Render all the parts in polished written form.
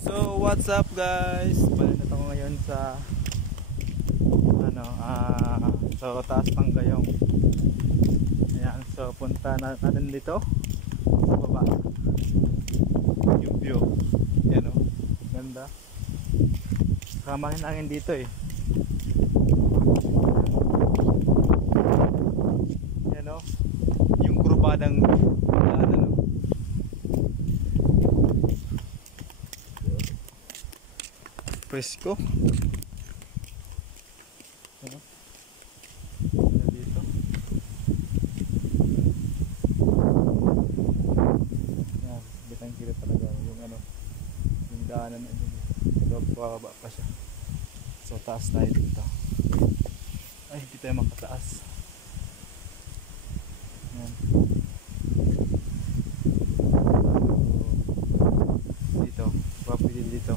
So what's up guys? Balik na ako ngayon sa so taas ng Gayong. Ayan, so punta natin dito sa baba. Yung view. Ayan o, ganda. Kamahin hangin dito eh. Ayan o, yung kurbadang presko. Ano? Dito. Yan, bitang kilo talaga yung yung daanan na dito. So, bababa pa siya. So, taas tayo dito. Ay, hindi tayo makataas. Yan. Dito, papili dito.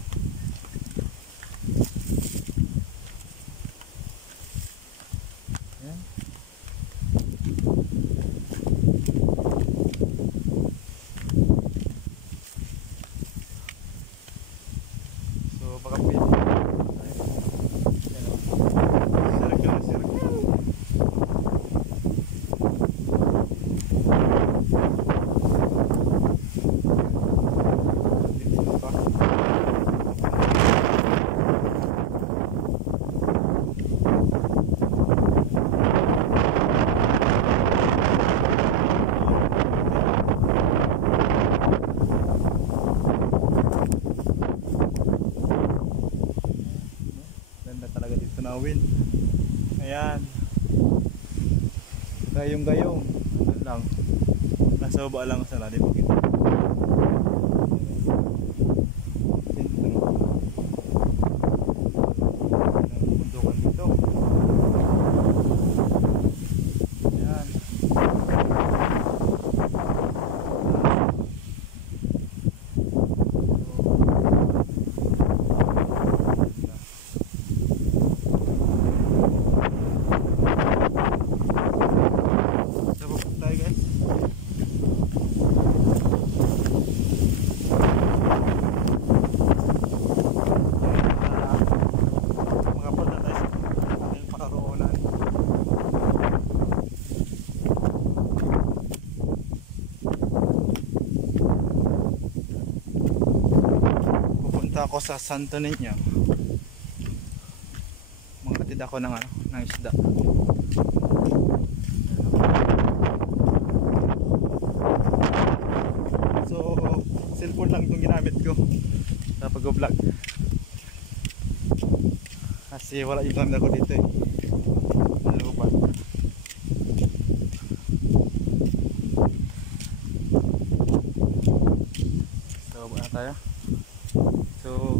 So baka pwede circle. Ganda talaga dito na wind. Ayan. Gayong-gayong. Ano lang. Nasa baba lang sa lalim. Bundukan dito. Ayan. Ako sa Santo Niño, mangatid ako ng isda. So cellphone lang itong ginamit ko sa pag-vlog kasi wala yung camera ko dito eh. Ano pa? So baka tayo. So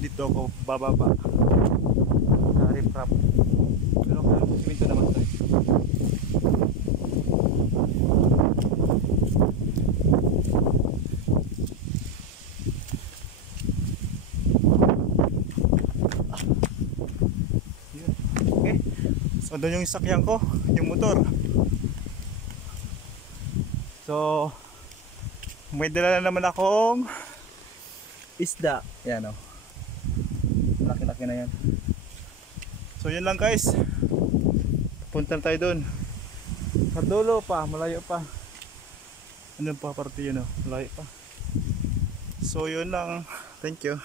dito ako bababa sa riprap, pero siminto naman ito. Okay, so doon yung sakyan ko, yung motor. So may dala na naman akong isda. Yan o, laki-laki na yan. So yun lang guys, punta tayo dun sa dulo pa, malayo pa. Ano pa parte yun o, malayo pa. So yun lang, thank you.